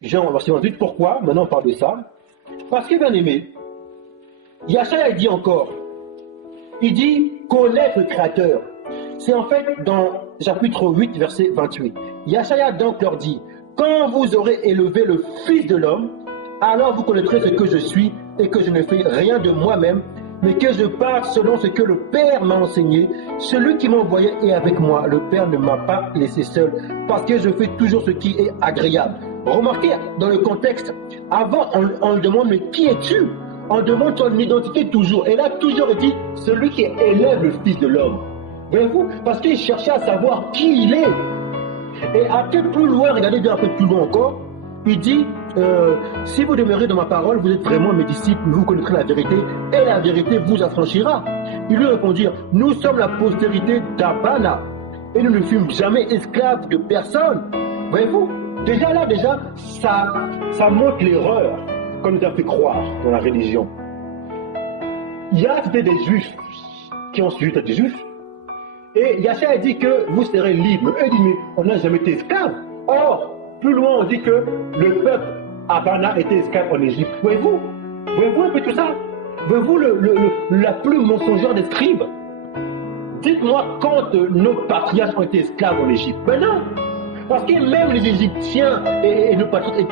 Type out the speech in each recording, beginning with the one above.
Jean, verset 28, pourquoi? Maintenant on parle de ça. Parce que, bien aimé, Yachaya dit encore, il dit connaître le Créateur. C'est en fait dans chapitre 8, verset 28. Yachaya donc leur dit, quand vous aurez élevé le Fils de l'homme, alors vous connaîtrez ce que je suis et que je ne fais rien de moi-même, mais que je parle selon ce que le Père m'a enseigné. Celui qui m'a envoyé est avec moi. Le Père ne m'a pas laissé seul, parce que je fais toujours ce qui est agréable. Remarquez dans le contexte, avant on le demande, mais qui es-tu? On demande ton identité toujours. Et là, toujours il dit, celui qui élève le Fils de l'homme. Voyez-vous? Parce qu'il cherchait à savoir qui il est. Et un peu plus loin, regardez bien un peu plus loin encore, il dit, si vous demeurez dans ma parole, vous êtes vraiment mes disciples, vous connaîtrez la vérité, et la vérité vous affranchira. Ils lui répondirent, nous sommes la postérité d'Abana, et nous ne fûmes jamais esclaves de personne. Voyez-vous? Déjà là, ça montre l'erreur qu'on nous a fait croire dans la religion. Il y a c'était des juifs qui ont suivi des juifs, et Yachaya dit que vous serez libres. Eux disent, mais on n'a jamais été esclaves. Or, plus loin, on dit que le peuple Abana était esclave en Égypte. Voyez-vous? Voyez-vous un peu tout ça? Voyez-vous la plus mensongère des scribes? Dites-moi quand nos patriarches ont été esclaves en Égypte. Ben non! Parce que même les Égyptiens et nos patriarches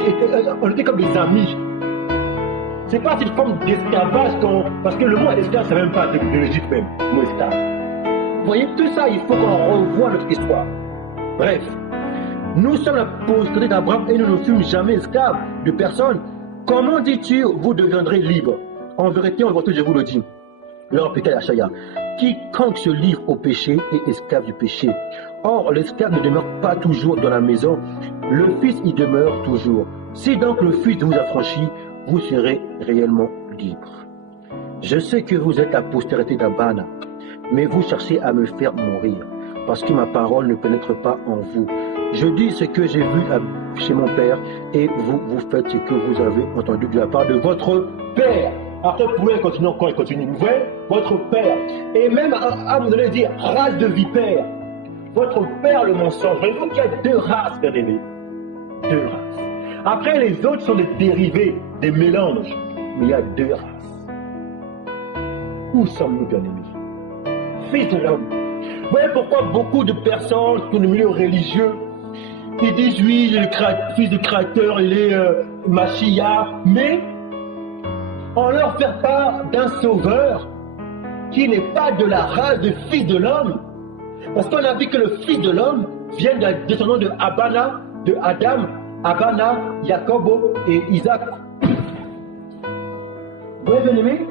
on était comme des amis. C'est pas cette forme d'esclavage parce que le mot esclave, c'est même pas de l'Égypte même, le mot esclave. Vous voyez, tout ça, il faut qu'on revoie notre histoire. Bref, nous sommes la postérité d'Abraham et nous ne fûmes jamais esclaves de personne. Comment dis-tu, vous deviendrez libres? En vérité, je vous le dis. Leur répliqua Yachaya, quiconque se livre au péché est esclave du péché. Or, l'esclave ne demeure pas toujours dans la maison, le Fils y demeure toujours. Si donc le Fils vous affranchit, vous serez réellement libres. Je sais que vous êtes la postérité d'Abana, mais vous cherchez à me faire mourir, parce que ma parole ne pénètre pas en vous. Je dis ce que j'ai vu chez mon Père, et vous faites ce que vous avez entendu de la part de votre Père. Après, vous pouvez continuer encore et continuer. Vous voyez, votre Père. Et même à vous donner dire race de vipère. Votre Père, le mensonge. Voyez-vous qu'il y a deux races, bien aimés. Deux races. Après, les autres sont des dérivés, des mélanges. Mais il y a deux races. Où sommes-nous, bien aimés? Fils de l'homme. Vous voyez pourquoi beaucoup de personnes, dans le milieu religieux, ils disent oui, il est le fils du créateur, il est Mashiach, mais on leur fait part d'un sauveur qui n'est pas de la race de fils de l'homme. Parce qu'on a vu que le fils de l'homme vient d'un descendant de Abana, de Adam, Abana, Jacob et Isaac. Vous voyez, bien aimé?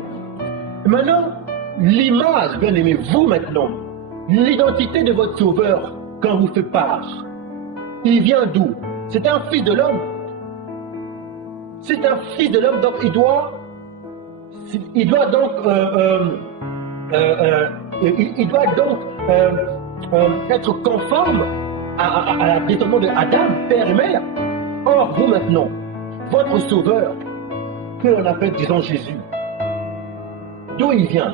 Maintenant, l'image, bien aimé, vous maintenant, l'identité de votre sauveur, quand vous faites part, il vient d'où? C'est un fils de l'homme. C'est un fils de l'homme, donc il doit donc être conforme à la descendance de Adam, père et mère. Or, vous maintenant, votre sauveur, que l'on appelle, disons, Jésus, d'où il vient?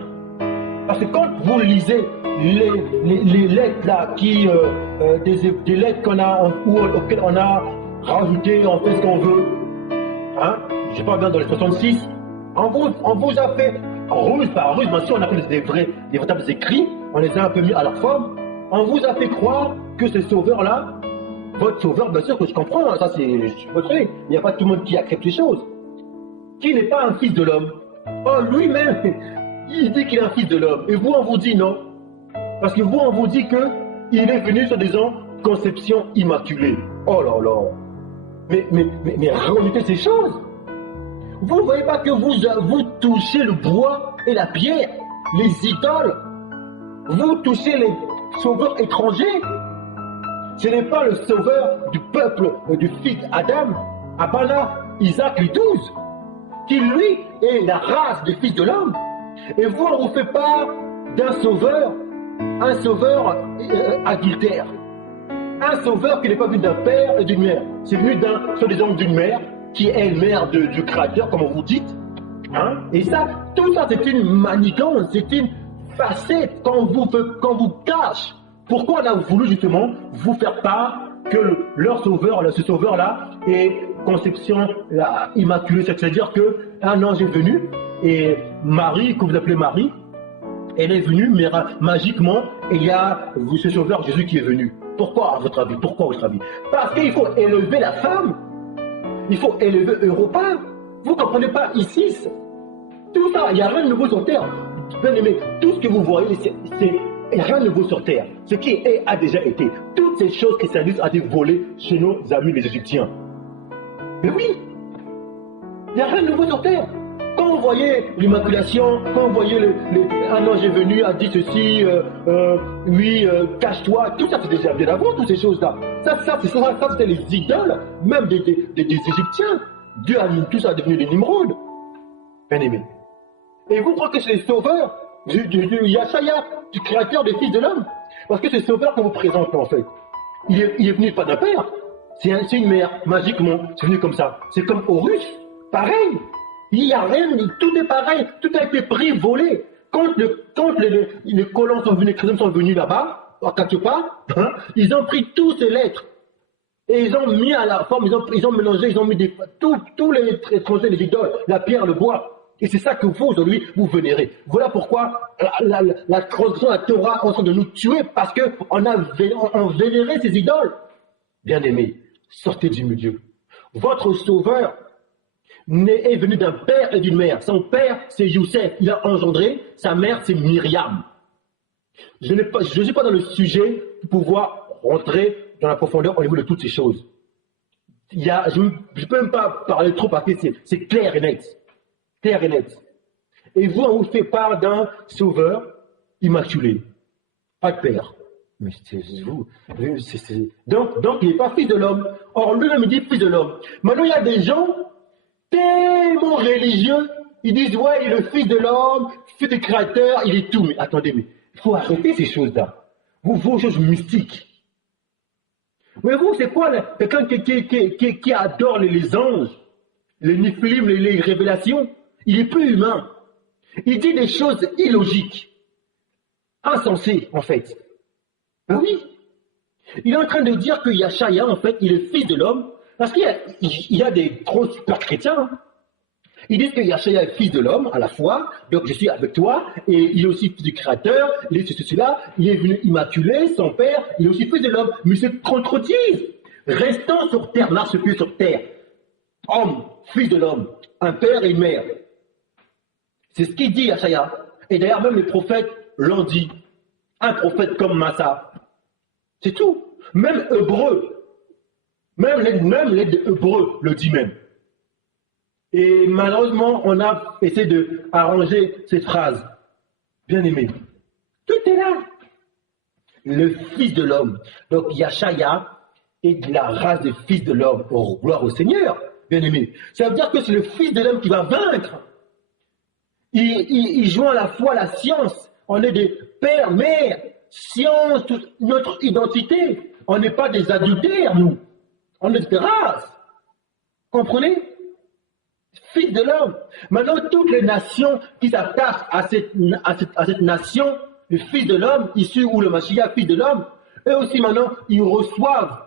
Parce que quand vous lisez les lettres là, des lettres qu'on a, auxquelles on a rajouté, on fait ce qu'on veut, hein? Je parle bien dans les 66, on vous a fait ruse par ruse, mais si on a fait des véritables écrits, on les a un peu mis à leur forme, on vous a fait croire que ce sauveur-là, votre sauveur, bien sûr que je comprends, hein, ça c'est votre truc, il n'y a pas tout le monde qui accepte les choses, qui n'est pas un fils de l'homme. Oh, lui-même, il dit qu'il est un fils de l'homme, et vous on vous dit non, parce que vous on vous dit qu'il est venu sur disons conception immaculée. Oh là là, mais remettez ces choses. Vous ne voyez pas que vous touchez le bois et la pierre, les idoles. Vous touchez les sauveurs étrangers. Ce n'est pas le sauveur du peuple, du fils Adam, Abana, Isaac, les 12, qui lui est la race du fils de l'homme. Et vous, on vous fait part d'un sauveur, un sauveur adultère. Un sauveur qui n'est pas venu d'un père et d'une mère. C'est venu soi-disant d'une mère, qui est mère du créateur, comme vous dites. Hein? Et ça, tout ça, c'est une manigance, c'est une facette qu'on vous cache. Pourquoi on a voulu justement vous faire part que leur sauveur, ce sauveur-là, est conception immaculée, c'est-à-dire qu'un ange est venu, et Marie, que vous appelez Marie, elle est venue, mais magiquement, il y a ce sauveur Jésus qui est venu. Pourquoi, à votre avis? Pourquoi, à votre avis? Parce qu'il faut élever la femme. Il faut élever Europa. Vous ne comprenez pas, Isis? Tout ça, il n'y a rien de nouveau sur terre. Bien aimé, tout ce que vous voyez, c'est rien de nouveau sur terre. Ce qui est a déjà été. Toutes ces choses qui s'induisent à des volets chez nos amis les Égyptiens. Mais oui, il n'y a rien de nouveau sur terre. Quand vous voyez l'immaculation, quand vous voyez un ange est venu, a dit ceci, oui, cache-toi, tout ça c'est déjà bien avant, toutes ces choses-là. Ça c'était les idoles, même des Égyptiens. Dieu a mis tout ça devenu des Nimrods. Bien aimé. Et vous croyez que c'est le sauveur du Yashaya, du créateur des fils de l'homme? Parce que c'est le sauveur que vous présentez en fait. Il est venu pas d'un père, c'est une mère, magiquement, c'est venu comme ça. C'est comme Horus, pareil. Il n'y a rien, tout est pareil, tout a été pris, volé. Quand les colons sont venus, les chrétiens sont venus là-bas, à Katiupa, ils ont pris tous ces lettres. Et ils ont mis à la forme, ils ont mélangé, ils ont mis tous les étrangers, les idoles, la pierre, le bois. Et c'est ça que vous, aujourd'hui, vous vénérez. Voilà pourquoi la transgression de la Torah est en train de nous tuer, parce qu'on vénérait ces idoles. Bien-aimés, sortez du milieu. Votre sauveur est venu d'un père et d'une mère. Son père, c'est Youssef. Il a engendré. Sa mère, c'est Myriam. Je ne suis pas dans le sujet pour pouvoir rentrer dans la profondeur au niveau de toutes ces choses. Je ne peux même pas parler trop parce que c'est clair et net. Clair et net. Et vous, on vous fait part d'un sauveur immaculé. Pas de père. Mais c'est vous. Donc, il n'est pas fils de l'homme. Or, lui-même, il dit fils de l'homme. Maintenant, il y a des gens tellement religieux, ils disent ouais, il est le fils de l'homme, fils du créateur, il est tout. Mais attendez, mais il faut arrêter ces choses-là. Vos choses mystiques. Mais vous, c'est quoi quelqu'un qui adore les anges, les néphilim, les révélations? Il est plus humain. Il dit des choses illogiques, insensées en fait. Ben oui. Il est en train de dire que Yashaya, en fait, il est fils de l'homme. Parce qu'il y a des gros super chrétiens. Hein. Ils disent que Yashaya est fils de l'homme à la fois, donc je suis avec toi, et il est aussi fils du créateur, il est ceci-là, il est venu immaculé, son père, il est aussi fils de l'homme. Mais c'est contredisent. Restant sur terre, marche pied sur terre. Homme, fils de l'homme, un père et une mère. C'est ce qu'il dit Yashaya. Et d'ailleurs, même les prophètes l'ont dit. Un prophète comme Massa. C'est tout. Même Hébreu. Même les Hébreux le dit même. Et malheureusement, on a essayé d'arranger cette phrase. Bien aimé. Tout est là. Le Fils de l'homme. Donc Yashaya est de la race des fils de l'homme. Oh, gloire au Seigneur. Bien aimé. Ça veut dire que c'est le Fils de l'homme qui va vaincre. Il joue à la fois la science. On est des pères, mères, science, toute notre identité. On n'est pas des adultères, nous. On est de race. Comprenez? Fils de l'homme. Maintenant, toutes les nations qui s'attachent à cette nation, le Fils de l'homme, issu ou le Mashiach, Fils de l'homme, eux aussi maintenant, ils reçoivent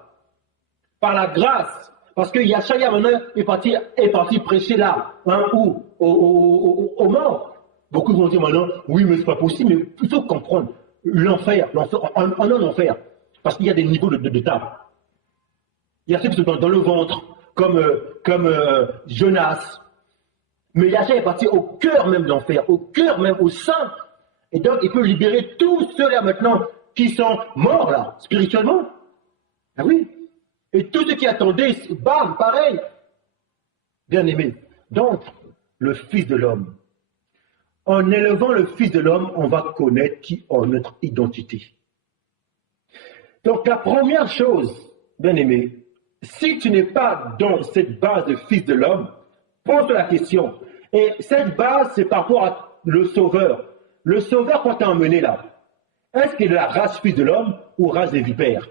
par la grâce. Parce que Yashaya maintenant est parti prêcher là, hein, où aux morts. Beaucoup vont dire maintenant, oui, mais c'est pas possible, mais il faut comprendre l'enfer, on est en enfer. Parce qu'il y a des niveaux de table. Il y a ceux qui sont dans le ventre, comme Jonas. Mais Yahshua est parti au cœur même de l'enfer, au cœur même, au sein. Et donc, il peut libérer tous ceux-là maintenant qui sont morts là, spirituellement. Ah oui. Et tous ceux qui attendaient, bam, pareil. Bien aimé. Donc, le Fils de l'homme. En élevant le Fils de l'homme, on va connaître qui est notre identité. Donc, la première chose, bien aimé, si tu n'es pas dans cette base de Fils de l'homme, pose-toi la question. Et cette base, c'est par rapport à le Sauveur. Le Sauveur, quand tu as emmené là, est-ce qu'il est la race Fils de l'homme ou race des vipères?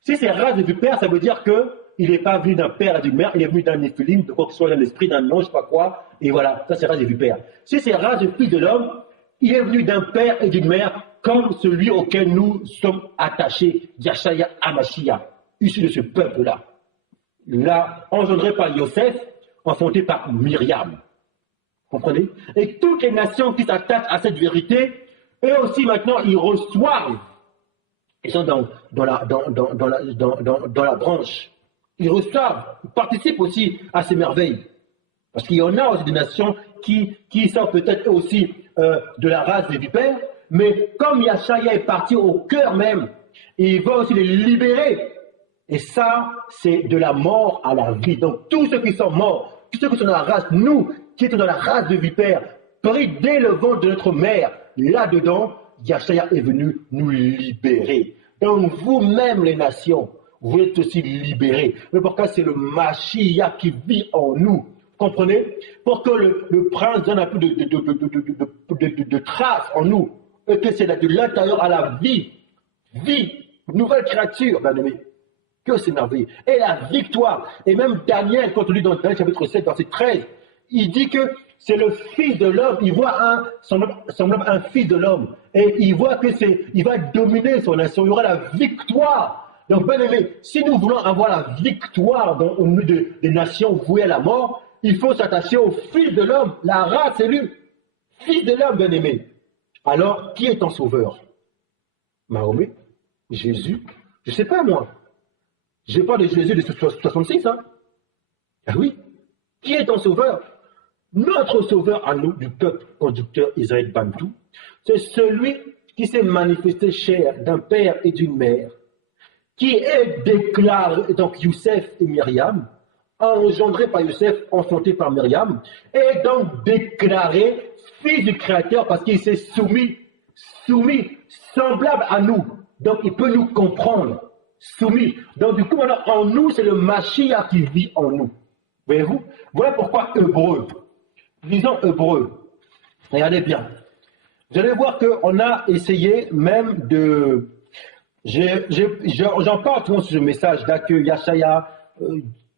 Si c'est race des vipères, ça veut dire qu'il n'est pas venu d'un père et d'une mère, il est venu d'un néphilim, de quoi que ce soit, d'un esprit, d'un ange, je sais pas quoi, et voilà, ça c'est race des vipères. Si c'est race de Fils de l'homme, il est venu d'un père et d'une mère, comme celui auquel nous sommes attachés, Yashaya Hamashiach, issu de ce peuple-là. là, engendré par Yosef, enfanté par Myriam. Comprenez? Et toutes les nations qui s'attachent à cette vérité, eux aussi maintenant, ils reçoivent. Ils sont dans la branche. Ils reçoivent, ils participent aussi à ces merveilles. Parce qu'il y en a aussi des nations qui sont peut-être aussi de la race des vipères, mais comme Yachaya est parti au cœur même, il va aussi les libérer. Et ça, c'est de la mort à la vie. Donc tous ceux qui sont morts, tous ceux qui sont dans la race, nous, qui étions dans la race de vipères, pris dès le ventre de notre mère, là-dedans, Yachaya est venu nous libérer. Donc vous-même, les nations, vous êtes aussi libérés. Mais pourquoi c'est le Mashiach qui vit en nous? Comprenez? Pour que le prince n'en a plus de traces en nous. Et que c'est de l'intérieur à la vie. Vie, nouvelle créature, bien aimé. Que c'est merveilleux. Et la victoire. Et même Daniel, quand on lit dans Daniel chapitre 7, verset 13, il dit que c'est le Fils de l'homme. Il voit semblable un Fils de l'homme. Et il voit que il va dominer son nation. Il y aura la victoire. Donc, bien aimé, si nous voulons avoir la victoire au milieu des nations vouées à la mort, il faut s'attacher au Fils de l'homme, la race élue. Fils de l'homme, bien aimé. Alors, qui est ton sauveur? Mahomet? Jésus? Je ne sais pas, moi. Je parle de Jésus de 66, hein? Ah oui. Qui est ton sauveur? Notre sauveur à nous, du peuple conducteur Israël Bantou, c'est celui qui s'est manifesté chair d'un père et d'une mère, qui est déclaré, donc Youssef et Myriam, engendré par Youssef, enfanté par Myriam, et donc déclaré fils du Créateur parce qu'il s'est soumis, semblable à nous. Donc il peut nous comprendre, soumis. Donc du coup, maintenant, en nous, c'est le Mashiach qui vit en nous. Voyez-vous? Voilà pourquoi Hébreu. Lisons Hébreu. Regardez bien. Vous allez voir qu'on a essayé même de... J'en parle souvent sur ce message-là que Yachaya,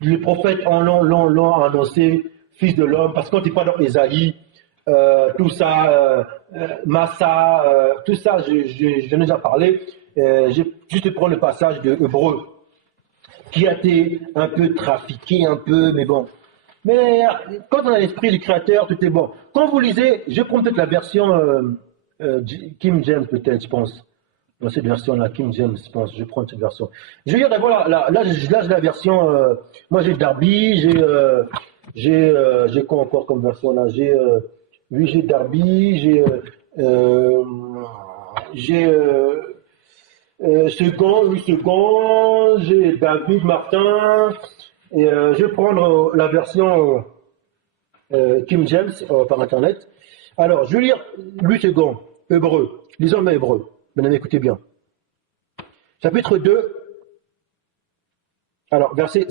les prophètes l'ont annoncé, fils de l'homme, parce que quand il parle dans Ésaïe, tout ça, Massa, tout ça, j'en ai déjà parlé. J'ai juste prendre le passage de Hébreu, qui a été un peu trafiqué, mais bon. Mais quand on a l'esprit du Créateur, tout est bon. Quand vous lisez, je prends peut-être la version King James, peut-être, je pense. Dans cette version-là, King James, je pense, je prends cette version. Je vais dire d'abord, là j'ai la version, moi j'ai Darby, j'ai quoi encore comme version là? J'ai Darby, j'ai Second, j'ai David Martin, et je vais prendre la version King James par internet. Alors, je vais lire Louis II, Hébreu, lisons le Hébreu. Maintenant, écoutez bien. Chapitre 2, alors verset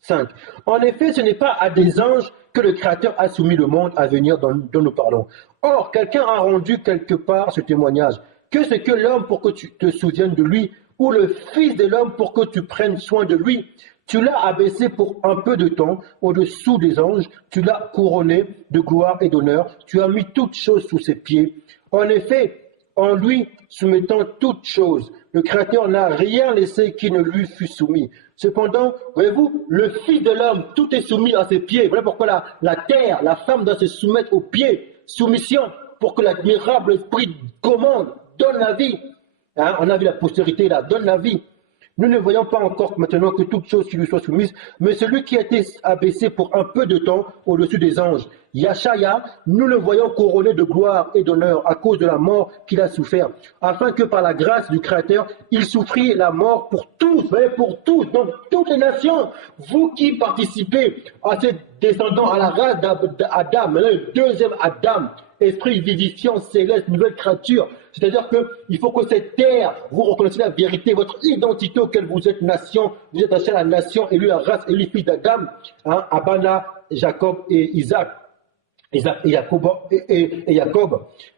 5. En effet, ce n'est pas à des anges que le Créateur a soumis le monde à venir dont nous parlons. Or, quelqu'un a rendu quelque part ce témoignage. Que c'est que l'homme pour que tu te souviennes de lui, ou le Fils de l'homme pour que tu prennes soin de lui? Tu l'as abaissé pour un peu de temps au-dessous des anges, tu l'as couronné de gloire et d'honneur, tu as mis toutes choses sous ses pieds. En effet, en lui soumettant toutes choses, le Créateur n'a rien laissé qui ne lui fût soumis. Cependant, voyez-vous, le Fils de l'homme, tout est soumis à ses pieds. Voilà pourquoi la terre, la femme doit se soumettre aux pieds. Soumission pour que l'admirable esprit commande, donne la vie. Hein, on a vu la postérité là, donne la vie. Nous ne voyons pas encore maintenant que toute chose qui lui soit soumise, mais celui qui a été abaissé pour un peu de temps au-dessus des anges, Yachaya, nous le voyons couronné de gloire et d'honneur à cause de la mort qu'il a souffert, afin que par la grâce du Créateur, il souffrit la mort pour tous, pour tous, donc toutes les nations, vous qui participez à ces descendants, à la race d'Adam, le deuxième Adam, esprit vivifiant, céleste, nouvelle créature. C'est-à-dire qu'il faut que cette terre, vous reconnaissiez la vérité, votre identité auquel vous êtes nation, vous êtes attaché à la nation élue, la race élue, fils d'Adam, hein, Abana, Jacob et Isaac. Et Jacob.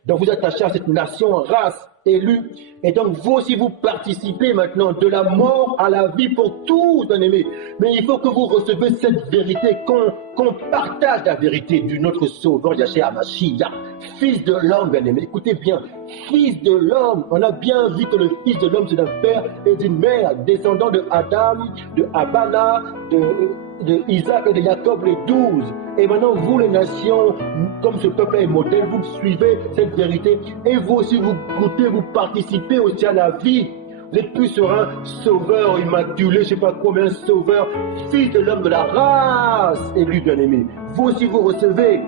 Donc vous êtes attachés à cette nation, race élue. Et donc vous aussi vous participez maintenant de la mort à la vie pour tous, bien-aimés. Mais il faut que vous recevez cette vérité, qu'on partage la vérité de notre Sauveur Yahshua Mashiach. Fils de l'homme, bien aimé, écoutez bien, fils de l'homme. On a bien vu que le fils de l'homme, c'est d'un père et d'une mère, descendant de Adam, de Abana, de Isaac et de Jacob, les 12. Et maintenant, vous, les nations, comme ce peuple est modèle, vous suivez cette vérité. Et vous aussi, vous goûtez, vous participez aussi à la vie. Vous êtes plus sur un sauveur immaculé, je ne sais pas combien, un sauveur, fils de l'homme de la race élu, bien-aimé. Vous aussi, vous recevez.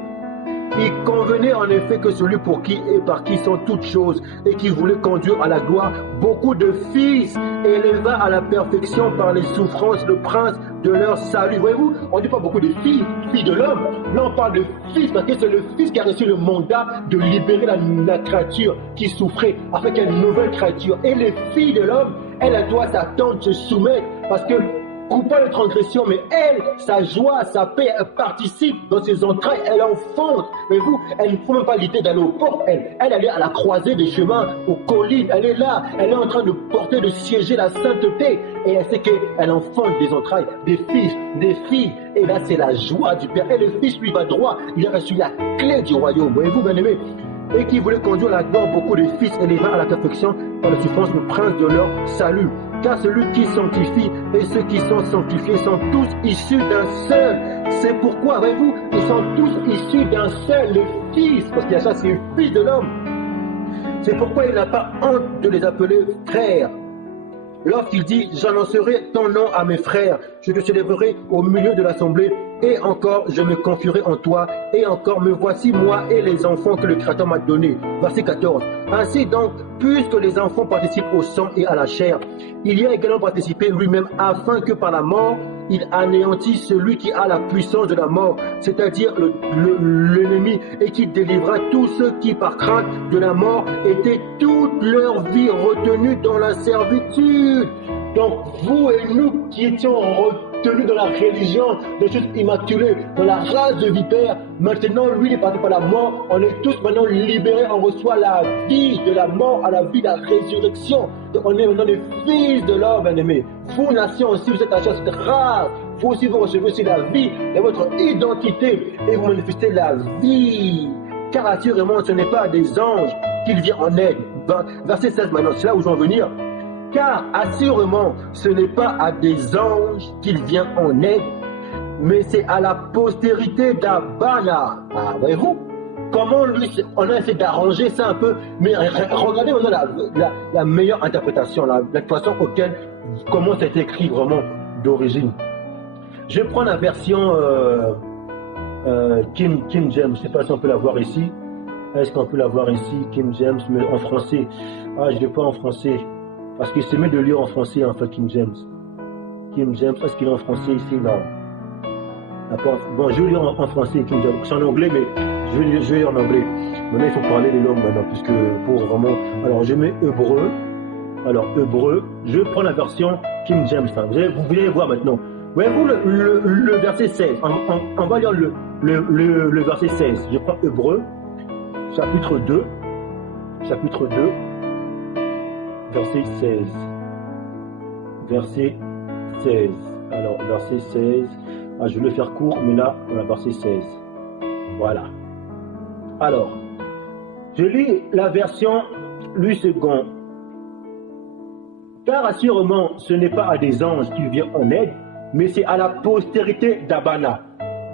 Il convenait en effet que celui pour qui et par qui sont toutes choses et qui voulait conduire à la gloire beaucoup de fils éleva à la perfection par les souffrances le prince de leur salut. Voyez-vous, on ne dit pas beaucoup de filles, filles de l'homme. Là, on parle de fils parce que c'est le fils qui a reçu le mandat de libérer la créature qui souffrait afin qu'il y ait une nouvelle créature. Et les filles de l'homme, elle doit s'attendre, se soumettre parce que coupable de transgression, mais elle, sa joie, sa paix, elle participe dans ses entrailles, elle enfante. Mais vous, elle ne faut même pas l'idée d'aller aux portes, elle est à la croisée des chemins, aux collines, elle est là, elle est en train de porter, de siéger la sainteté, et elle sait qu'elle enfante des entrailles, des fils, des filles, et là c'est la joie du Père, et le Fils lui va droit, il a reçu la clé du royaume, voyez-vous bien aimé, et qui voulait conduire à la gloire beaucoup de fils élevant à la perfection par la souffrance le prince de leur salut. Car celui qui sanctifie et ceux qui sont sanctifiés sont tous issus d'un seul. C'est pourquoi, voyez-vous, ils sont tous issus d'un seul, le Fils, parce qu'il y a ça, c'est le Fils de l'homme. C'est pourquoi il n'a pas honte de les appeler frères. Lorsqu'il dit « J'annoncerai ton nom à mes frères, je te célébrerai au milieu de l'assemblée, et encore je me confierai en toi, et encore me voici moi et les enfants que le Créateur m'a donnés. » Verset 14. Ainsi donc, puisque les enfants participent au sang et à la chair, il y a également participé lui-même afin que par la mort, il anéantisse celui qui a la puissance de la mort, c'est-à-dire l'ennemi, et qui délivra tous ceux qui, par crainte de la mort, étaient toute leur vie retenus dans la servitude. Donc, vous et nous qui étions retenus dans la religion des choses immaculées, dans la race de vipères, maintenant, lui, il est parti par la mort. On est tous maintenant libérés. On reçoit la vie de la mort à la vie de la résurrection. Donc, on est maintenant des fils de l'homme, bien-aimés. Vous, nation aussi, vous êtes la chose rare. Vous aussi, vous recevez aussi la vie de votre identité et vous manifestez la vie. Car assurément, ce n'est pas à des anges qu'il vient en aide. Verset 16 maintenant, c'est là où je veux en venir. Car assurément, ce n'est pas à des anges qu'il vient en aide, mais c'est à la postérité d'Abana. Ah, voyez-vous, comment lui, on a essayé d'arranger ça un peu, mais regardez maintenant la meilleure interprétation, la façon auquel, comment c'est écrit vraiment d'origine. Je prends la version King James, je ne sais pas si on peut la voir ici. Est-ce qu'on peut la voir ici, King James, mais en français? Ah, je ne l'ai pas en français. Parce qu'il se met de lire en français, en fait, King James. King James, est-ce qu'il est en français ici? Non. Bon, je vais lire en français, King James. C'est en anglais, mais je vais lire en anglais. Maintenant, il faut parler les langues maintenant, puisque pour vraiment... Alors, je mets hébreu. Alors, hébreu. Je prends la version King James. Hein. Vous allez voir maintenant. Voyez-vous le verset 16. On va lire le verset 16. Je prends hébreu, chapitre 2. Chapitre 2. Verset 16. Verset 16. Alors, verset 16. Ah, je vais le faire court, mais là, voilà, verset 16. Voilà. Alors, je lis la version Louis II. Car assurément, ce n'est pas à des anges qu'il vient en aide, mais c'est à la postérité d'Abana.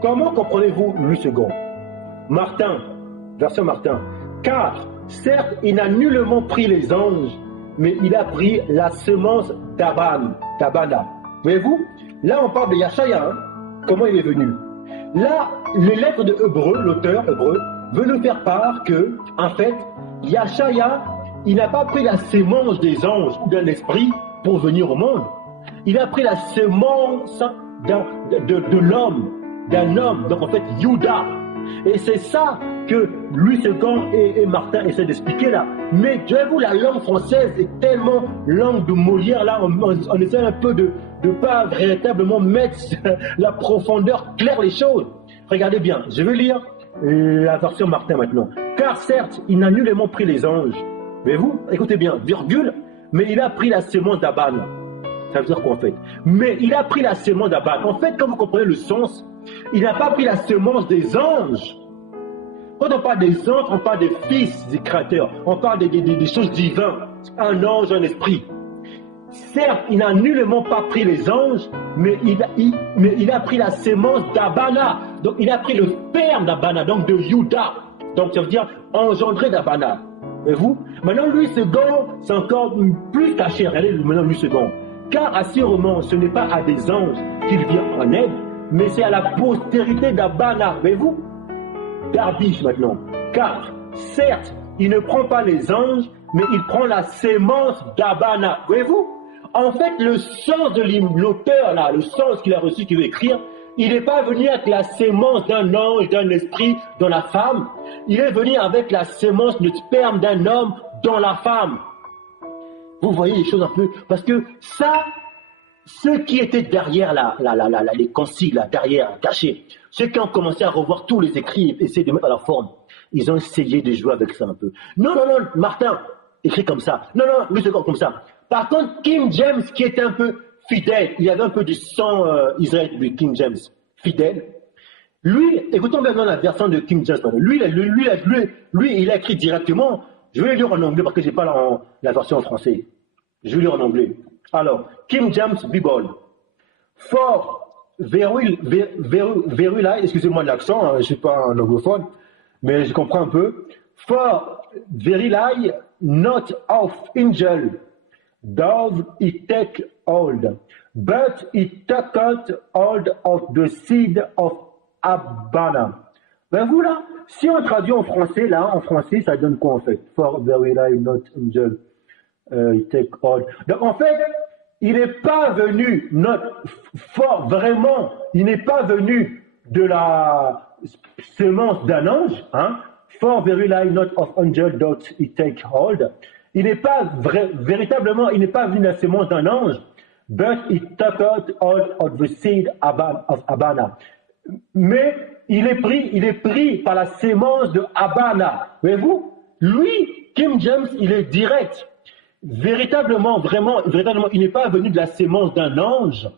Comment comprenez-vous Louis II? Martin, version Martin. Car, certes, il n'a nullement pris les anges, mais il a pris la semence d'Abana. Voyez-vous? Là, on parle de Yashaya, hein? Comment il est venu. Là, les lettres de Hébreu, l'auteur hébreu, veut nous faire part que, en fait, Yashaya, il n'a pas pris la semence des anges ou d'un esprit pour venir au monde. Il a pris la semence de l'homme, d'un homme, donc en fait, Judas. Et c'est ça que Louis II et Martin essaient d'expliquer là. Mais dites-vous, la langue française est tellement langue de Molière là, on essaie un peu de pas véritablement mettre la profondeur claire les choses. Regardez bien, je vais lire la version Martin maintenant. Car certes, il n'a nullement pris les anges. Voyez-vous, écoutez bien, virgule, mais il a pris la semence d'Abana. Ça veut dire quoi en fait? Mais il a pris la semence d'Abana. En fait, quand vous comprenez le sens, il n'a pas pris la semence des anges. Quand on parle des anges, on parle des fils du Créateur. On parle des choses divines. Un ange, un esprit. Certes, il n'a nullement pas pris les anges, mais il a pris la sémence d'Abana. Donc, il a pris le sperme d'Abana, donc de Juda. Donc, ça veut dire engendré d'Abana. Voyez-vous? Maintenant, lui second, c'est encore plus caché. Regardez maintenant lui second. Car assurément, ce n'est pas à des anges qu'il vient en aide, mais c'est à la postérité d'Abana. Voyez-vous? Darbish maintenant. Car, certes, il ne prend pas les anges, mais il prend la sémence d'Abana. Voyez-vous? En fait, le sens de l'auteur, là, le sens qu'il a reçu, qu'il veut écrire, il n'est pas venu avec la sémence d'un ange, d'un esprit dans la femme. Il est venu avec la sémence, le sperme d'un homme dans la femme. Vous voyez les choses un peu. Parce que ça, ceux qui étaient derrière les conciles, là, derrière, cachés, ceux qui ont commencé à revoir tous les écrits et essayer de mettre à la forme, ils ont essayé de jouer avec ça un peu. Non, Martin, écrit comme ça. Non, lui c'est comme ça. Par contre, King James, qui était un peu fidèle, il y avait un peu du sang Israël de King James, fidèle. Lui, écoutons maintenant la version de King James. Lui, il a écrit directement. Je vais le lire en anglais parce que je n'ai pas la version en français. Je vais le lire en anglais. Alors, King James Bible. For very light, excusez-moi de l'accent, je ne suis pas un anglophone, mais je comprends un peu. For very light, not of angel, does it take hold, but it taketh hold of the seed of Abana. Ben vous là, si on traduit en français, ça donne quoi en fait? For very light, not angel, it take hold. Donc en fait, il n'est pas venu, il n'est pas venu de la semence d'un ange, hein? For very light, not of angel, doth it take hold. Il n'est pas véritablement, il n'est pas venu de la semence d'un ange, but it taketh hold of the seed of Abana. Mais il est pris par la sémence de Abana. Voyez-vous? Lui, King James, il est direct. Véritablement, il n'est pas venu de la sémence d'un ange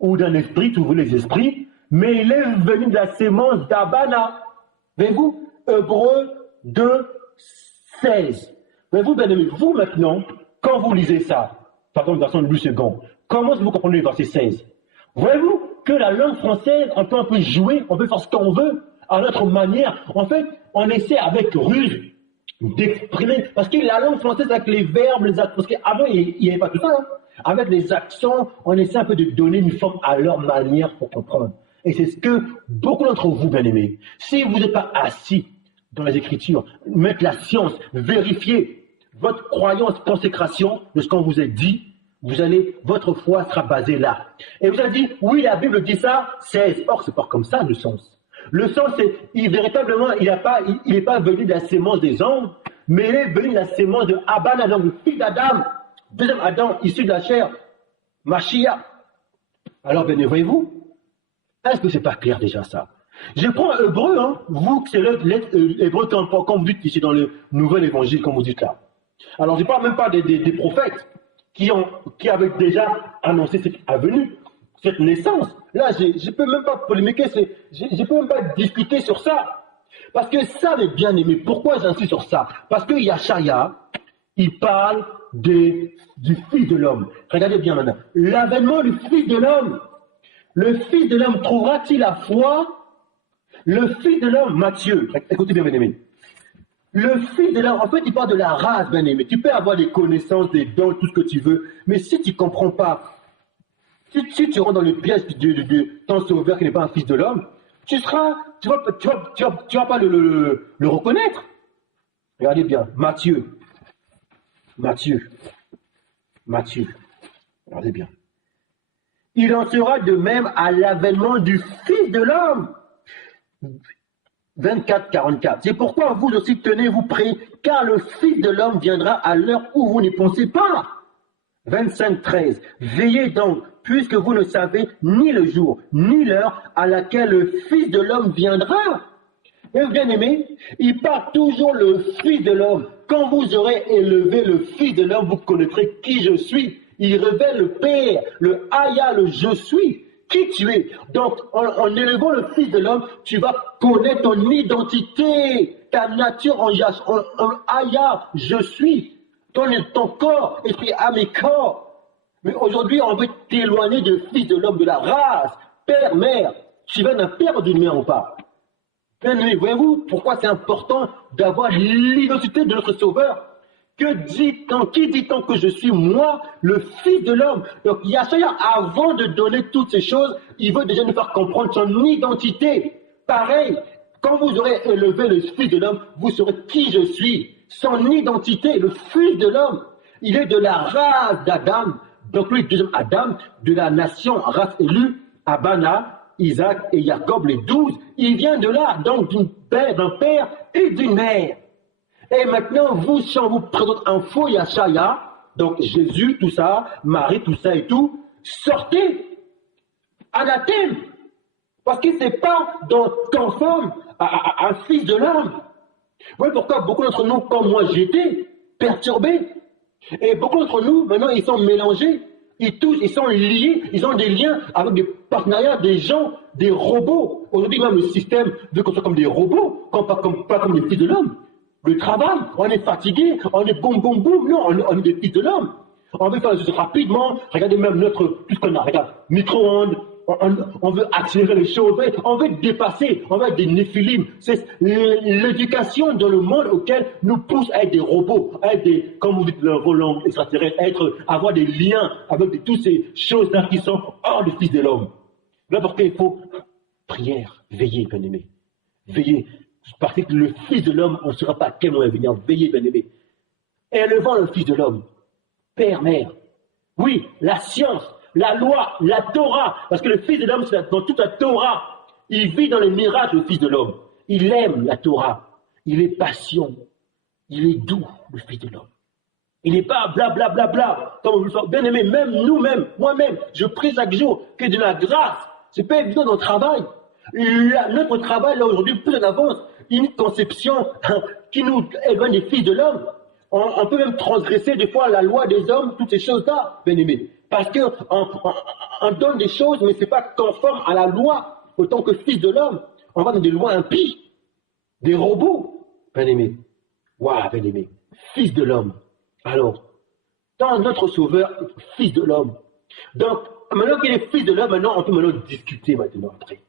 ou d'un esprit, tous les esprits, mais il est venu de la sémence d'Abana. Voyez-vous? Hébreux 2, 16. Voyez-vous, bien aimé, vous maintenant, quand vous lisez ça, par exemple, version de Louis II, comment vous comprenez le verset 16? Voyez-vous que la langue française, on peut un peu jouer, on peut faire ce qu'on veut, à notre manière. En fait, on essaie avec ruse d'exprimer, parce que la langue française avec les verbes, les accents, parce qu'avant il n'y avait pas tout ça, hein. Avec les accents, on essaie un peu de donner une forme à leur manière pour comprendre. Et c'est ce que beaucoup d'entre vous, bien aimés, si vous n'êtes pas assis dans les Écritures, mettre la science, vérifier votre croyance, consécration de ce qu'on vous a dit, votre foi sera basée là. Et vous avez dit, oui, la Bible dit ça, 16. Or, c'est pas comme ça le sens. Le sens, c'est, véritablement, il n'est pas venu de la sémence des anges, mais il est venu de la sémence de Abana, donc le fils d'Adam, deuxième Adam, issu de la chair, Mashiach. Alors, bien, voyez-vous, est-ce que c'est pas clair déjà ça? Je prends Hébreu, hein, vous, c'est l'Hébreu quand vous dites ici dans le Nouvel Évangile, comme vous dites là. Alors, je ne parle même pas des prophètes qui avaient déjà annoncé cette avenue, cette naissance. Là, je ne peux même pas polémiquer, je ne peux même pas discuter sur ça. Parce que ça, mes bien-aimés, pourquoi j'insiste sur ça? Parce que Yachaya, il parle du Fils de l'homme. Regardez bien maintenant. L'avènement du Fils de l'homme. Le Fils de l'homme trouvera-t-il la foi? Le Fils de l'homme, Matthieu, écoutez bien, bien-aimés. Le Fils de l'homme, en fait, il parle de la race, bien-aimé. Tu peux avoir des connaissances, des dons, tout ce que tu veux, mais si tu ne comprends pas, si tu rentres dans le piège de ton sauveur qui n'est pas un fils de l'homme, tu vas pas le reconnaître. Regardez bien, Matthieu. Regardez bien. Il en sera de même à l'avènement du Fils de l'homme. 24-44. C'est pourquoi vous aussi tenez-vous prêts, car le Fils de l'homme viendra à l'heure où vous n'y pensez pas. 25-13. Veillez donc, puisque vous ne savez ni le jour, ni l'heure à laquelle le Fils de l'homme viendra. Et bien aimé, il parle toujours le Fils de l'homme. Quand vous aurez élevé le Fils de l'homme, vous connaîtrez qui je suis. Il révèle le Père, le Aya, le je suis. qui tu es. Donc, en élevant le Fils de l'homme, tu vas connaître ton identité, ta nature en Aya, je suis, ton corps, esprit, âme et corps. Mais aujourd'hui, on veut t'éloigner du Fils de l'homme, de la race, père, mère. Tu viens d'un père ou d'une mère ou pas? Mais voyez-vous pourquoi c'est important d'avoir l'identité de notre Sauveur? Qui dit-on que je suis moi, le Fils de l'homme? Donc Yahshua, avant de donner toutes ces choses, il veut déjà nous faire comprendre son identité. Pareil, quand vous aurez élevé le Fils de l'homme, vous saurez qui je suis. Son identité, le Fils de l'homme, il est de la race d'Adam. Donc lui, deuxième Adam, de la nation, race élue, Abana, Isaac et Jacob, les 12. Il vient de là, donc d'un père et d'une mère. Et maintenant, vous, si on vous présente un faux Yahshua, donc Jésus, tout ça, Marie, tout ça et tout, sortez, anathème, parce que ce n'est pas conforme à un Fils de l'homme. Vous voyez pourquoi beaucoup d'entre nous, comme moi j'étais, perturbés. Et beaucoup d'entre nous, maintenant, ils sont mélangés, ils sont liés, ils ont des liens avec des partenariats, des gens, des robots. Aujourd'hui, même le système veut qu'on soit comme des robots, pas comme des fils de l'homme. Le travail, on est fatigué, on est boum boum boum, non, on est des fils de l'homme. On veut faire les choses rapidement, regardez même tout ce qu'on a, regarde, micro-ondes, on veut accélérer les choses, on veut dépasser, on veut être des néphilim. C'est l'éducation dans le monde auquel nous pousse à être des robots, à être des, comme vous dites, le volant extraterrestre, avoir des liens avec toutes ces choses-là qui sont hors du Fils de l'homme. Là, pourquoi il faut prière, veiller, bien-aimé. Veiller. Parce que le Fils de l'homme, on ne saura pas à quel moment venir. Veiller, bien-aimé. Élevant le Fils de l'homme. Père, mère. Oui, la science, la loi, la Torah. Parce que le Fils de l'homme, c'est dans toute la Torah. Il vit dans les miracles, le Fils de l'homme. Il aime la Torah. Il est patient. Il est doux, le Fils de l'homme. Il n'est pas blablabla. Bla, bla, bla, comme vous le faites. Bien aimé, même nous-mêmes, moi-même, je prie chaque jour que de la grâce. C'est pas évident dans le travail. Notre travail, là, aujourd'hui, plus en avance, une conception qui nous éloigne des fils de l'homme. On peut même transgresser des fois la loi des hommes, toutes ces choses-là, bien aimé. Parce qu'on donne des choses, mais ce n'est pas conforme à la loi, autant que fils de l'homme. On va dans des lois impies, des robots, bien aimé. Waouh, bien aimé. Fils de l'homme. Alors, dans notre sauveur, fils de l'homme. Donc, maintenant qu'il est fils de l'homme, maintenant, on peut maintenant discuter maintenant après.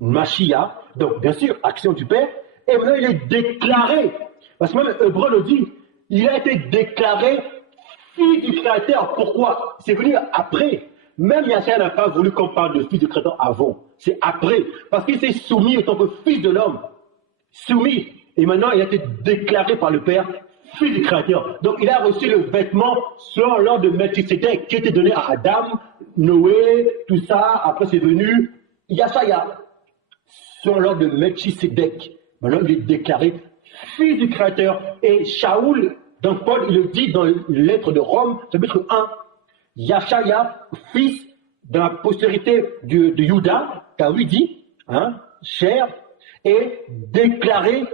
Mashiach, donc bien sûr, action du Père, et maintenant il est déclaré, parce que même Hébreu le dit, il a été déclaré fils du Créateur. Pourquoi? C'est venu après. Même Yahshua n'a pas voulu qu'on parle de fils du Créateur avant. C'est après. Parce qu'il s'est soumis en tant que fils de l'homme. Soumis. Et maintenant, il a été déclaré par le Père fils du Créateur. Donc, il a reçu le vêtement selon l'ordre de Melchisédek qui était donné à Adam, Noé, tout ça. Après, c'est venu Yahshua. Selon l'ordre de Melchisédek. Maintenant, il est déclaré fils du Créateur. Et Shaoul, donc Paul, il le dit dans les lettres de Rome, chapitre 1. Yahshua, fils de la postérité de Juda, car lui dit, cher, est déclaré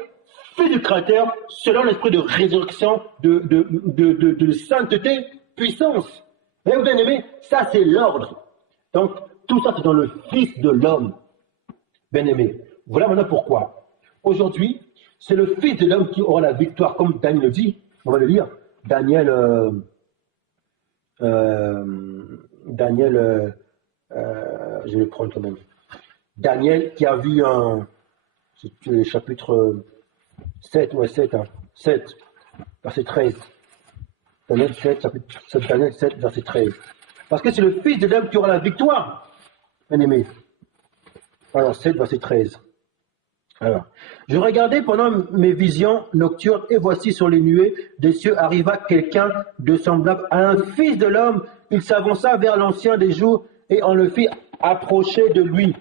fils du Créateur selon l'esprit de résurrection, de sainteté, puissance. Et vous bien aimé, ça c'est l'ordre. Donc, tout ça c'est dans le Fils de l'homme. Bien aimé. Voilà maintenant pourquoi. Aujourd'hui, c'est le Fils de l'homme qui aura la victoire, comme Daniel le dit. On va le lire. Daniel, je vais le prendre quand même. Daniel qui a vu c'est le chapitre 7, 7, verset 13. Daniel 7, chapitre 7, Daniel 7, verset 13. Parce que c'est le Fils de l'homme qui aura la victoire, bien aimé. Alors, 7, verset 13. Alors, je regardais pendant mes visions nocturnes, et voici sur les nuées des cieux arriva quelqu'un de semblable à un fils de l'homme. Il s'avança vers l'ancien des jours, et on le fit approcher de lui.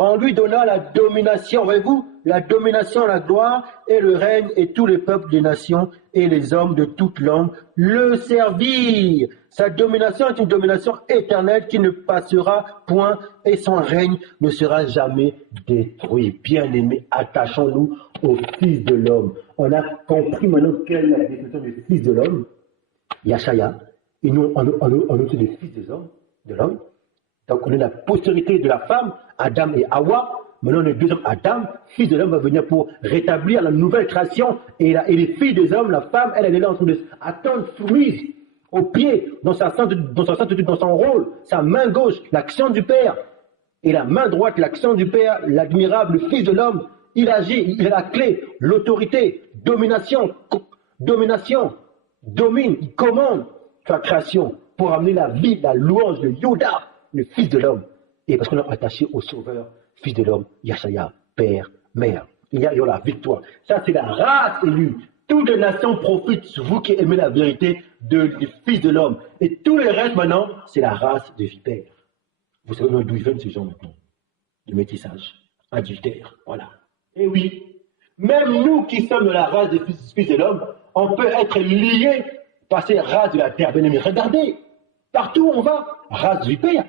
On lui donna la domination, voyez-vous, la domination, la gloire et le règne, et tous les peuples des nations et les hommes de toute langue le servirent. Sa domination est une domination éternelle qui ne passera point, et son règne ne sera jamais détruit. Bien-aimés, attachons-nous au Fils de l'homme. On a compris maintenant quelle est la définition du Fils de l'homme, Yahshua, et nous, on est des fils de l'homme. Donc on est la postérité de la femme, Adam et Hawa. Maintenant, le deuxième Adam, fils de l'homme, va venir pour rétablir la nouvelle création. Et les filles des hommes, la femme, elle est là en train d'attendre soumise au pied, dans sa sainteté, dans son rôle, sa main gauche, l'action du Père. Et la main droite, l'action du Père, l'admirable fils de l'homme. Il agit, il a la clé, l'autorité, domination, domine, il commande sa création pour amener la vie, la louange de Yoda, le fils de l'homme. Et parce qu'on est attaché au Sauveur, fils de l'homme, Yahshaya, Père, Mère. Il y a la victoire. Ça, c'est la race élue. Toutes les nations profitent, vous qui aimez la vérité, du fils de l'homme. Et tous les restes maintenant, c'est la race de vipères. Vous savez d'où ils viennent ces gens maintenant? Du métissage, adultère, voilà. Et oui, même nous qui sommes de la race des fils de l'homme, on peut être liés par ces races de la terre. Bien aimé, regardez, partout où on va, race de vipères.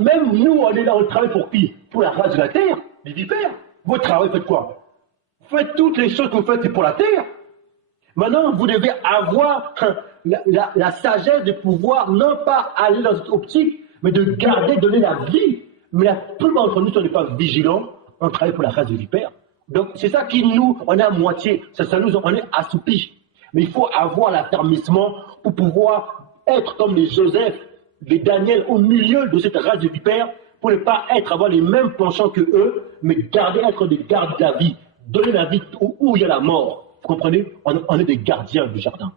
Même nous, on est là, on travaille pour qui? Pour la race de la terre, les vipères. Votre travail, faites quoi? Faites toutes les choses que vous faites, c'est pour la terre. Maintenant, vous devez avoir la sagesse de pouvoir non pas aller dans cette optique, mais de garder, donner la vie. Mais la plupart d'entre nous, si on n'est pas vigilants, on travaille pour la race de vipères. Donc, c'est ça qui nous, on est à moitié, on est assoupi. Mais il faut avoir l'affermissement pour pouvoir être comme les Joseph, les Daniel au milieu de cette race de vipères, pour ne pas avoir les mêmes penchants que eux, mais être des gardes de la vie, donner la vie où il y a la mort. Vous comprenez? On est des gardiens du jardin.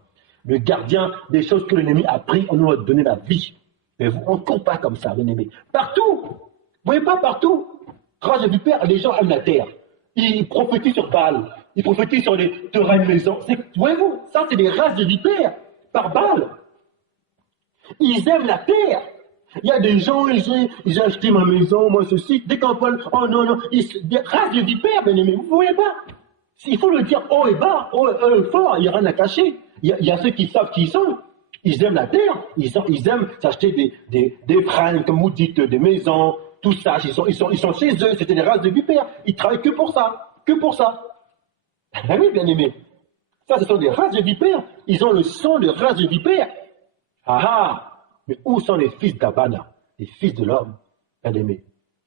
Le gardien des choses que l'ennemi a pris, on doit donner la vie. Mais on ne court pas comme ça, bien aimé. Partout! Vous voyez pas partout? Race de vipères, les gens aiment la terre. Ils prophétisent sur Baal. Ils prophétisent sur les terrains de maison. Voyez-vous, ça c'est des races de vipères par Baal. Ils aiment la terre. Il y a des gens, ils ont acheté ma maison, moi ceci. Dès qu'on parle, oh non, non, des races de vipères, bien aimé. Vous voyez pas? Il faut le dire haut et bas, haut et fort, il n'y a rien à cacher. Il y a ceux qui savent qui ils sont. Ils aiment la terre, ils aiment s'acheter des fringues, comme vous dites, des maisons, tout ça. Ils sont chez eux, c'était des races de vipères. Ils travaillent que pour ça, que pour ça. Ben oui, bien aimé. Ça, ce sont des races de vipères. Ils ont le sang de races de vipères. Ah ah! Mais où sont les fils d'Abana, les fils de l'homme, bien aimé?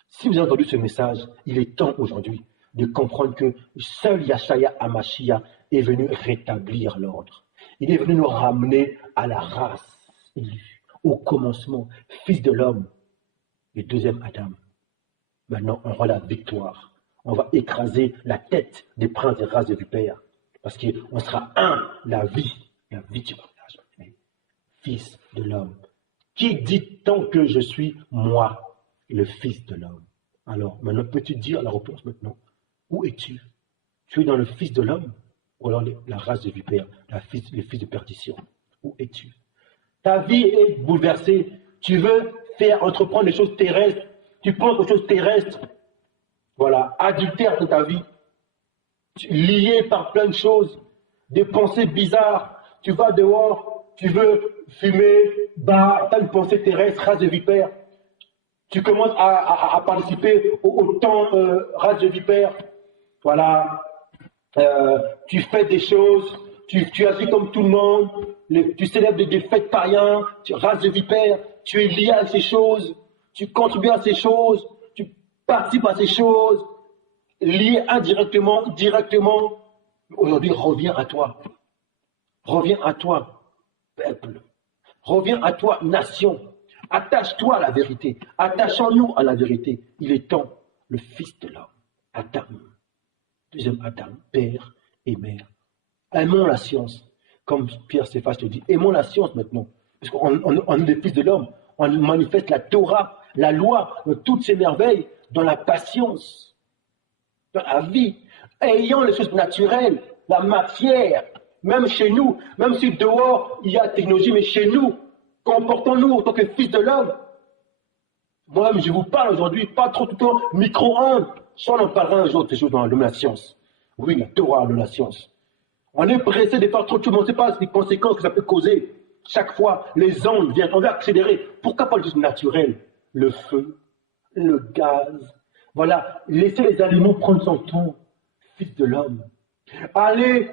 Si vous avez entendu ce message, il est temps aujourd'hui de comprendre que seul Yahshaya Hamashiach est venu rétablir l'ordre. Il est venu nous ramener à la race élue, au commencement, fils de l'homme, le deuxième Adam. Maintenant, on aura la victoire. On va écraser la tête des princes des races de vipères. Parce qu'on sera la vie du mariage. Fils de l'homme. Qui dit tant que je suis moi, le fils de l'homme? Alors, maintenant, peux-tu dire la réponse maintenant? Où es-tu? Tu es dans le fils de l'homme ou alors la race de vipère, le fils de perdition? Où es-tu? Ta vie est bouleversée. Tu veux entreprendre des choses terrestres. Tu penses aux choses terrestres. Voilà, adultère de ta vie. Lié par plein de choses. Des pensées bizarres. Tu vas dehors, tu veux fumer, tu as une pensée terrestre, race de vipère. Tu commences à participer au temps race de vipère. Voilà. Tu fais des choses, tu agis comme tout le monde, tu célèbres des fêtes païens, tu race de vipère, tu es lié à ces choses, tu contribues à ces choses, tu participes à ces choses, lié indirectement, directement. Aujourd'hui, reviens à toi. Reviens à toi, peuple. Reviens à toi, nation. Attache-toi à la vérité. Attachons-nous à la vérité. Il est temps, le Fils de l'homme, Adam, deuxième Adam, père et mère. Aimons la science, comme Pierre Céphas te dit. Aimons la science maintenant, parce qu'on est des fils de l'homme. On manifeste la Torah, la loi, toutes ces merveilles, dans la patience, dans la vie. Ayons les choses naturelles, la matière. Même chez nous, même si dehors il y a la technologie, mais chez nous, comportons-nous en tant que fils de l'homme. Moi-même, je vous parle aujourd'hui, pas trop tout le temps, micro-ondes. Ça, on en parlera un jour de ces choses dans la science. Oui, la Torah de la science. On est pressé de faire trop de choses, mais on ne sait pas les conséquences que ça peut causer. Chaque fois, les ondes viennent, on va accélérer. Pourquoi pas le juste naturel? Le feu, le gaz. Voilà, laissez les animaux prendre son tour. Fils de l'homme. Allez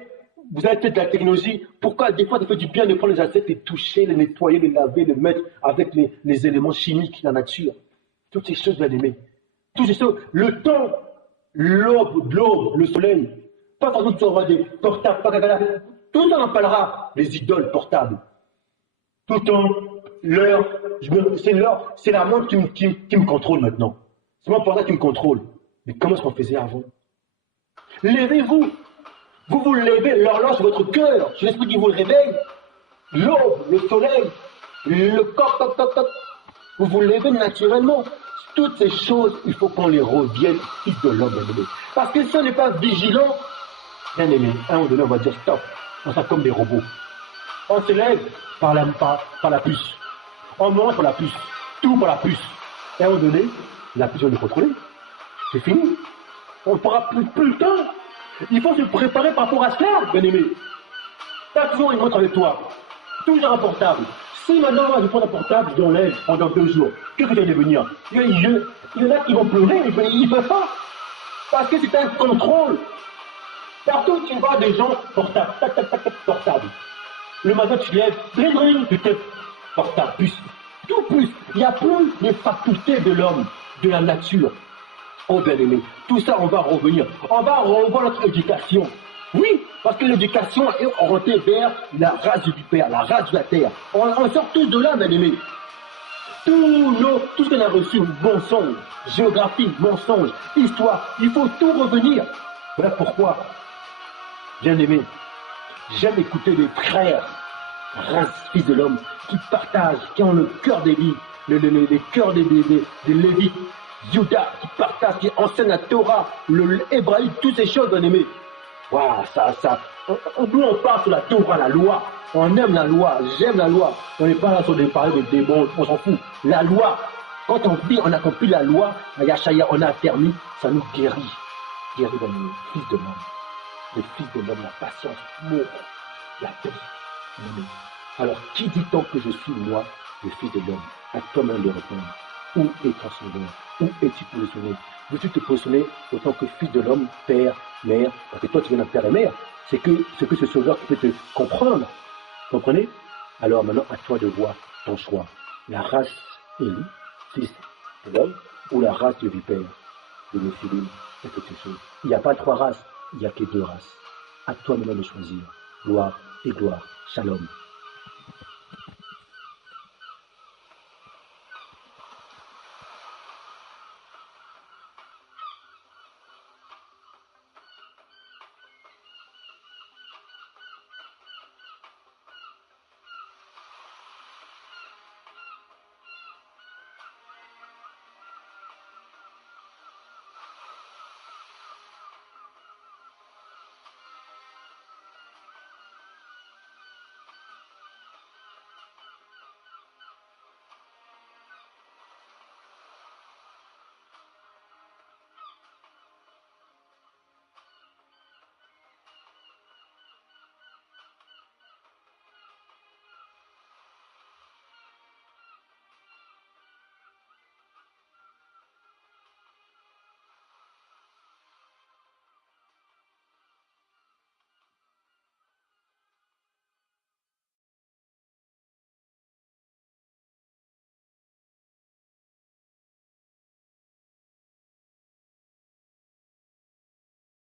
Vous avez peut-être de la technologie. Pourquoi des fois ça fait du bien de prendre les assiettes, les toucher, les nettoyer, les laver, les mettre avec les éléments chimiques de la nature. Toutes ces choses, bien aimées. Toutes ces choses. Le temps, l'aube, le soleil. Pas forcément tu auras des portables, tout le temps on en parlera. Les idoles portables. Tout le temps, l'heure, c'est la montre qui me contrôle maintenant. C'est mon portable qui me contrôle. Mais comment est-ce qu'on faisait avant? Levez-vous. Vous vous levez, l'horloge de votre cœur. C'est l'esprit qui vous le réveille. L'aube, le soleil, le corps, toc, toc, toc. Vous vous levez naturellement. Toutes ces choses, il faut qu'on les revienne, fils de l'homme, bien aimé. Parce que si on n'est pas vigilant, bien aimé, à un moment donné, on va dire stop. On sera comme des robots. On se lève par la puce. On mange par la puce. Tout par la puce. Et à un moment donné, la puce va nous contrôler. C'est fini. On ne pourra plus le temps. Il faut se préparer par rapport à cela, bien aimé. T'as toujours une montre avec toi. Toujours un portable. Si maintenant je prends un portable, je l'enlève pendant 2 jours, qu'est-ce que tu vas devenir? Il y en a qui vont pleurer, ils ne peuvent pas. Parce que c'est un contrôle. Partout où tu vois des gens portables, tac, tac, tac, tac, portable. Le matin tu te lèves, ring, ring, tu t'es portable, plus. Tout plus. Il n'y a plus les facultés de l'homme, de la nature. Oh bien aimé, tout ça on va revenir. On va revoir notre éducation. Oui, parce que l'éducation est orientée vers la race du Père, la race de la terre. On sort tous de là, bien aimé. Tout ce qu'on a reçu, mensonge, géographie, mensonge, histoire, il faut tout revenir. Voilà pourquoi, bien aimé, j'aime écouter les frères, race, fils de l'homme, qui partagent, qui ont le cœur des vies, les cœurs des Lévites, Judas, qui partagent, qui enseignent la Torah, le hébraïque, toutes ces choses, bien aimé. Waouh, nous on part sur la Torah, la loi. On aime la loi, j'aime la loi. On n'est pas là sur des paroles de démons, on s'en fout. La loi, quand on vit, on accomplit la loi, à Yachaya, on a affermi, ça nous guérit. Guérit dans le fils de l'homme. Le fils de l'homme, la patience, l'amour, la paix. Alors, qui dit-on que je suis moi, le fils de l'homme? À toi-même de répondre. Où est ton sauveur? Où es-tu positionné? Veux-tu te positionner autant que fils de l'homme, père, mère? Parce que toi, tu viens d'un père et mère. C'est que ce sauveur qui peut te comprendre. Comprenez? Alors maintenant, à toi de voir ton choix. La race élue, fils de l'homme, ou la race de vipère, de Néphilim, et toutes ces choses. Il n'y a pas 3 races, il n'y a que 2 races. À toi maintenant de choisir. Gloire et gloire. Shalom.